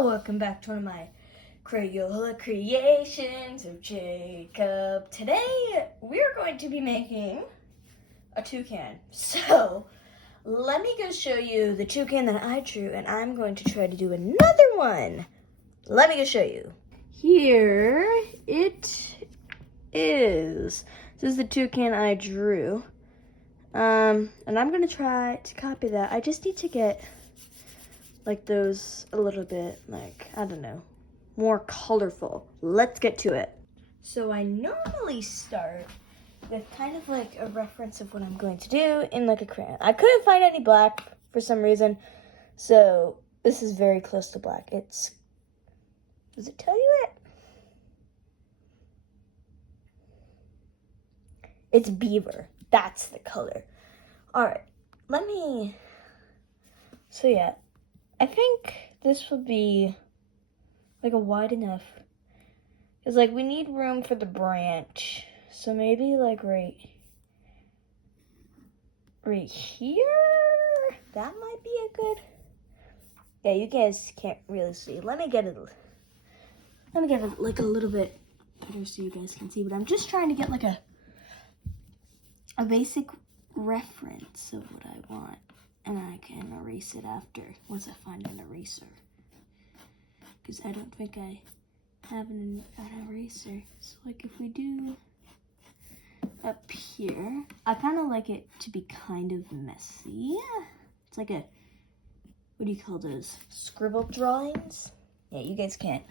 welcome back to one of my Crayola creations of Jacob. Today, we're going to be making a toucan. So, let me go show you the toucan that I drew, and I'm going to try to do another one. Let me go show you. Here it is. This is the toucan I drew. And I'm going to try to copy that. I just need to get like those a little bit, like, I don't know, more colorful. Let's get to it. So I normally start with kind of like a reference of what I'm going to do in like a crayon. I couldn't find any black for some reason, so this is very close to black. Does it tell you it? It's beaver. That's the color. All right, so yeah. I think this would be like a wide enough, because like we need room for the branch. So maybe like right here, that might be a good, yeah, you guys can't really see. Let me get it like a little bit better so you guys can see, but I'm just trying to get like a basic reference of what I want. And I can erase it after, once I find an eraser. Because I don't think I have an eraser. So like if we do up here, I kind of like it to be kind of messy. It's like a, what do you call those? Scribble drawings? Yeah, you guys can't.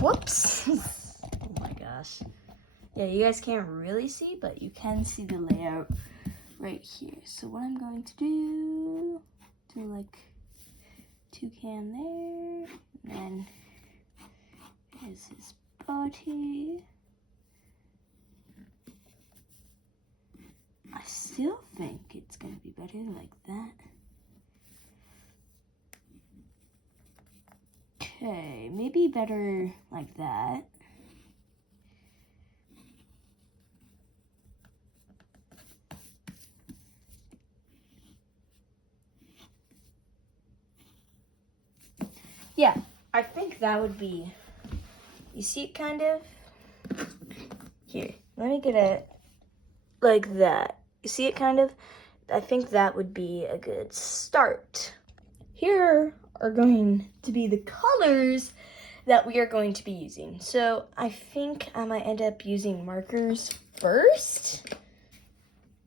Whoops. Oh my gosh. Yeah, you guys can't really see, but you can see the layout right here. So what I'm going to do like toucan there, and then there's his body. I still think it's gonna be better like that. Okay, maybe better like that. Yeah, I think that would be, you see it kind of? Here, let me get it like that. You see it kind of? I think that would be a good start. Here are going to be the colors that we are going to be using. So I think I might end up using markers first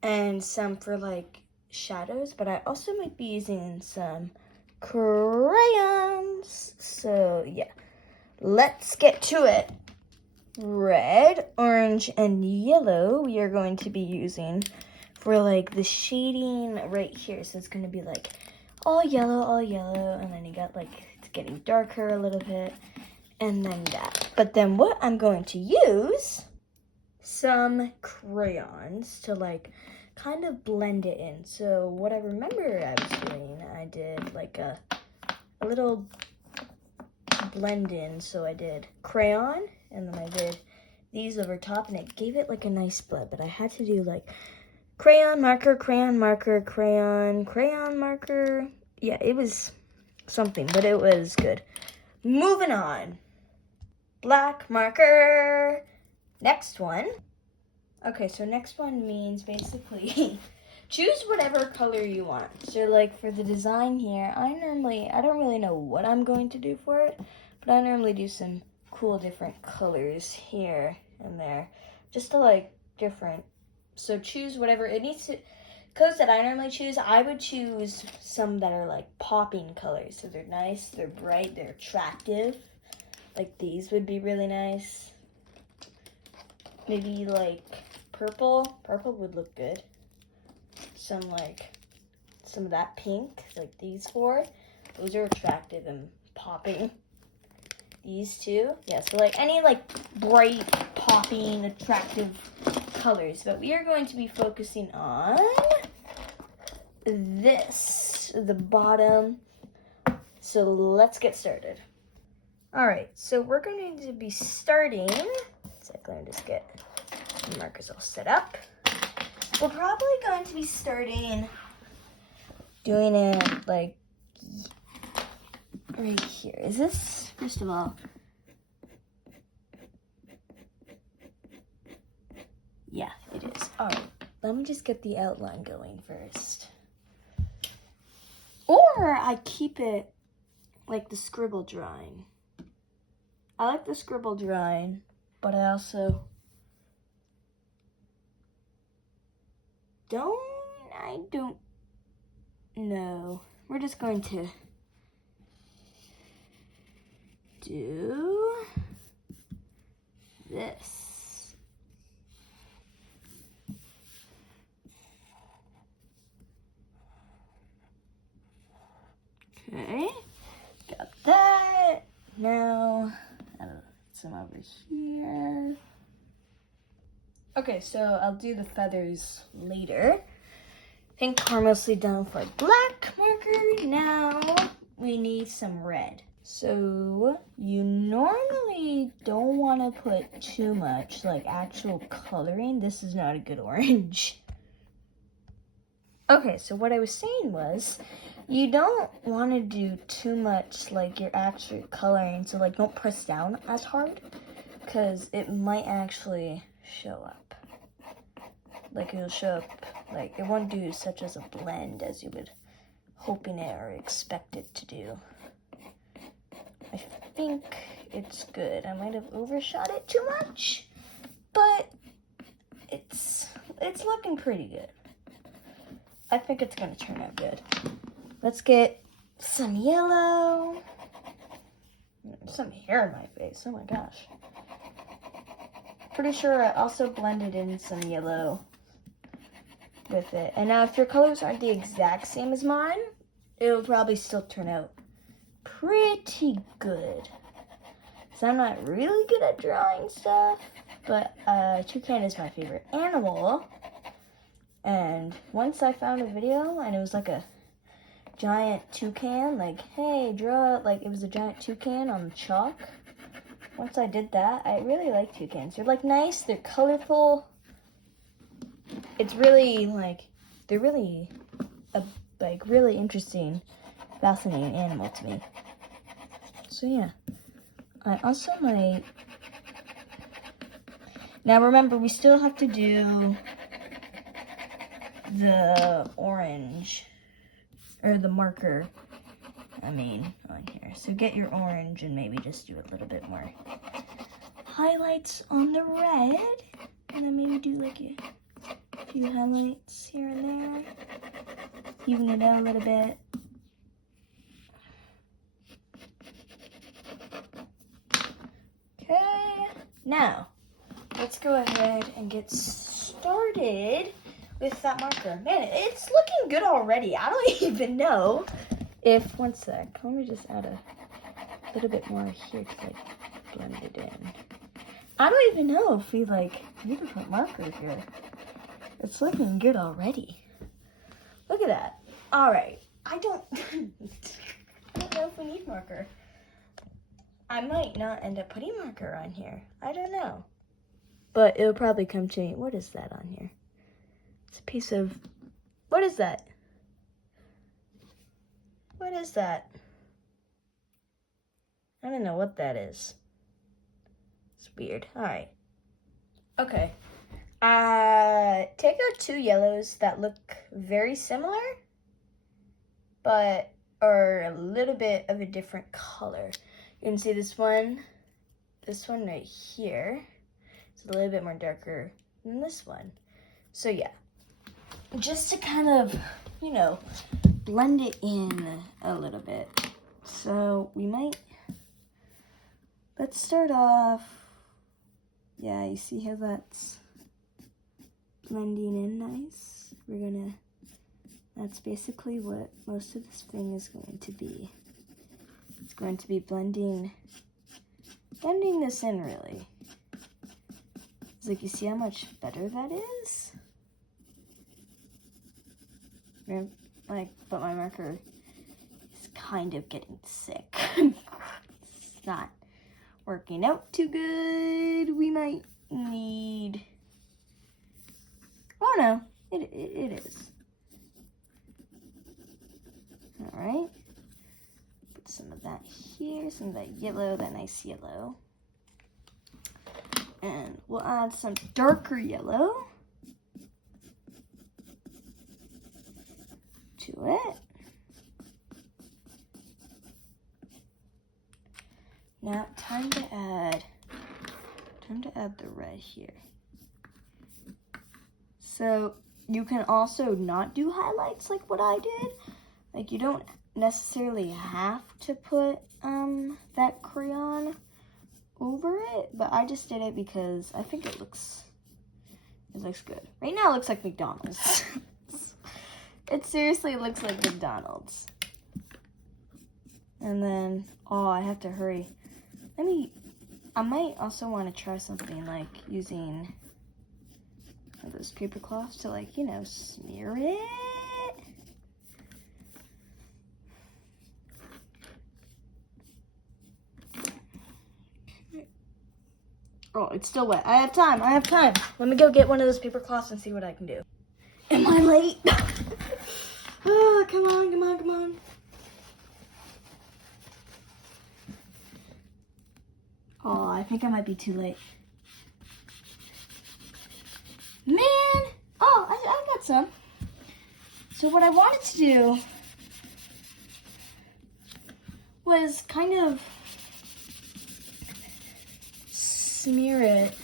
and some for like shadows, but I also might be using some crayons. So yeah, let's get to it. Red, orange, and yellow we are going to be using for like the shading right here. So it's going to be like all yellow, and then you got like it's getting darker a little bit, and then that. But then what I'm going to use, some crayons to like kind of blend it in. So what I remember I was doing, I did like a little blend in. So I did crayon, and then I did these over top, and it gave it like a nice blend. But I had to do like crayon marker, crayon marker, crayon marker. Yeah, it was something, but it was good. Moving on. Black marker. Next one. Okay, so next one means basically choose whatever color you want. So like for the design here, I don't really know what I'm going to do for it, but I normally do some cool different colors here and there, just to like different. So choose whatever it needs to. Colors that I normally choose, I would choose some that are like popping colors. So they're nice, they're bright, they're attractive. Like these would be really nice. Maybe like purple. Purple would look good. Some of that pink, like these four. Those are attractive and popping. These two. Yeah, so like any like bright, popping, attractive colors. But we are going to be focusing on this, the bottom. So let's get started. All right, so we're going to be starting. So I'm going to just get the markers all set up. We're probably going to be starting doing it like right here. Is this, first of all, yeah, it is. All right, let me just get the outline going first. Or I keep it like the scribble drawing. I like the scribble drawing, but I also don't know. We're just going to do this. Okay, got that. Now, some over here. Okay, so I'll do the feathers later. I think we're mostly done for black marker. Now we need some red. So you normally don't want to put too much like actual coloring. This is not a good orange. Okay, so what I was saying was you don't want to do too much like your actual coloring. So like don't press down as hard because it might actually show up. Like it'll show up, like it won't do such as a blend as you would hoping it or expect it to do. I think it's good. I might have overshot it too much, but it's looking pretty good. I think it's gonna turn out good. Let's get some yellow. Some hair in my face, oh my gosh. Pretty sure I also blended in some yellow with it. And now if your colors aren't the exact same as mine, it'll probably still turn out pretty good. So I'm not really good at drawing stuff, but toucan is my favorite animal. And once I found a video and it was like a giant toucan, like, hey, draw, like it was a giant toucan on chalk. Once I did that, I really like toucans. They're like nice, they're colorful. It's really like, they're really like really interesting, fascinating animal to me. So yeah, I also might, now remember we still have to do the orange, or the marker, on here. So get your orange and maybe just do a little bit more highlights on the red, and then maybe do like a few highlights here and there, even it out a little bit. Okay, now let's go ahead and get started with that marker. Man, it's looking good already. I don't even know if, one sec, let me just add a little bit more here to like blend it in. I don't even know if we like need to put marker here. It's looking good already. Look at that. All right, I don't know if we need marker. I might not end up putting marker on here. I don't know. But it'll probably come to me. What is that on here? It's a piece of, what is that? What is that? I don't know what that is. It's weird. All right. Okay. Take out two yellows that look very similar, but are a little bit of a different color. You can see this one right here. It's a little bit more darker than this one. So yeah, just to kind of, you know, blend it in a little bit. So we might, let's start off, yeah, you see how that's blending in nice? That's basically what most of this thing is going to be. It's going to be blending this in really. It's like, you see how much better that is? Like, but my marker is kind of getting sick. It's not working out too good. We might need, oh no, it is. All right, put some of that here, some of that yellow, that nice yellow. And we'll add some darker yellow to it. Now, time to add the red here. So you can also not do highlights like what I did. Like, you don't necessarily have to put that crayon over it, but I just did it because I think it looks good. Right now it looks like McDonald's. It seriously looks like McDonald's. And then, oh, I have to hurry. I might also want to try something like using those paper cloths to, like, you know, smear it. Oh, it's still wet. I have time. Let me go get one of those paper cloths and see what I can do. Am I late? Oh, come on. Oh, I think I might be too late. Man! Oh, I got some. So what I wanted to do was kind of smear it.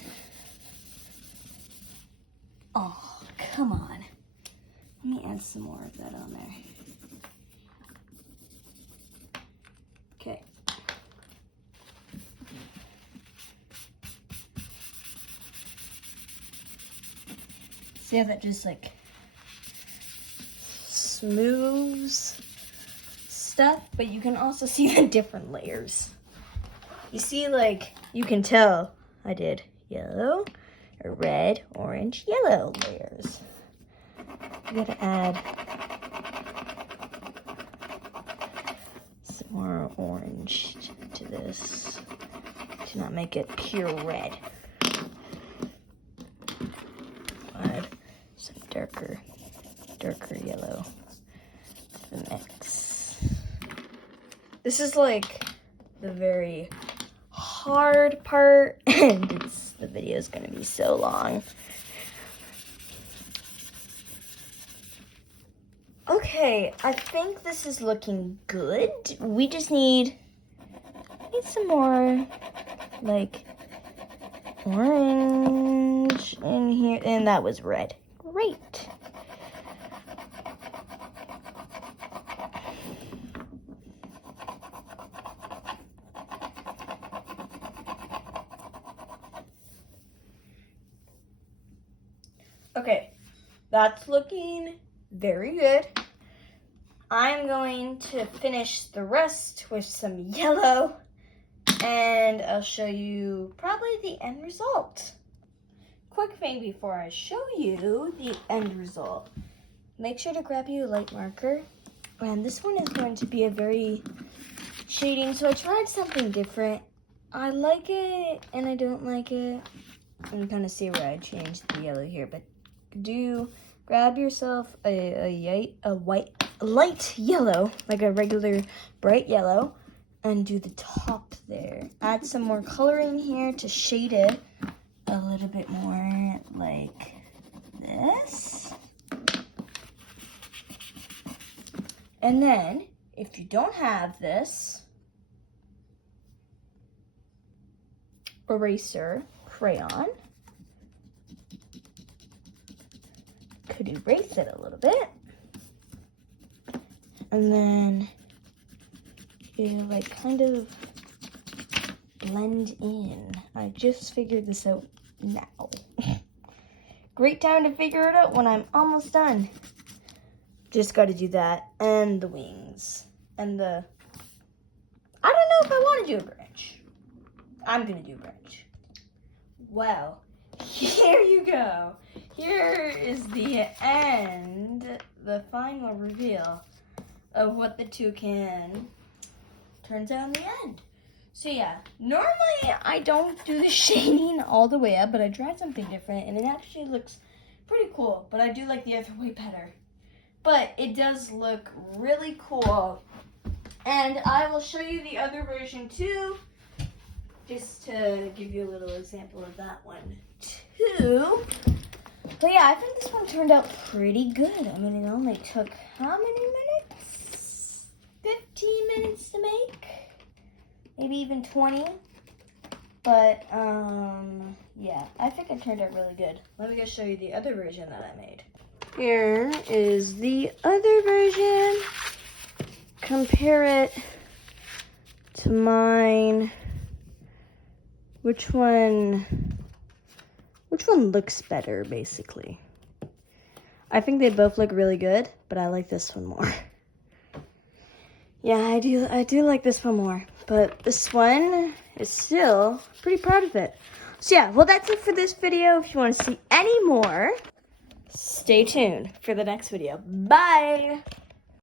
Oh, come on. Let me add some more of that on there. Okay. See how that just like smooths stuff, but you can also see the different layers. You see, like, you can tell I did yellow, or red, orange, yellow layers. You gotta add some more orange to this to not make it pure red. Add some darker yellow to the mix. This is like the very hard part, and the video is gonna be so long. Okay, I think this is looking good. We just need some more, like, orange in here, and that was red. Great. Okay, that's looking very good. I'm going to finish the rest with some yellow, and I'll show you probably the end result. Quick thing before I show you the end result. Make sure to grab you a light marker, and this one is going to be a very shading, so I tried something different. I like it and I don't like it. You can kind of see where I changed the yellow here, but grab yourself a light yellow, like a regular bright yellow, and do the top there. Add some more color in here to shade it a little bit more like this. And then, if you don't have this eraser crayon, could erase it a little bit, and then you like kind of blend in. I just figured this out now. Great time to figure it out when I'm almost done. Just got to do that, and the wings, and I don't know if I want to do a branch. I'm gonna do a branch. Well, here you go. Here is the end, the final reveal of what the toucan turns out in the end. So yeah, normally I don't do the shading all the way up, but I tried something different and it actually looks pretty cool, but I do like the other way better. But it does look really cool, And I will show you the other version too, just to give you a little example of that one too. But yeah, I think this one turned out pretty good. I mean, it only took how many minutes? 15 minutes to make? Maybe even 20. But, yeah, I think it turned out really good. Let me go show you the other version that I made. Here is the other version. Compare it to mine. Which one looks better, basically? I think they both look really good, but I like this one more. Yeah, I do like this one more, but this one is still pretty proud of it. So yeah, well, that's it for this video. If you want to see any more, stay tuned for the next video. Bye!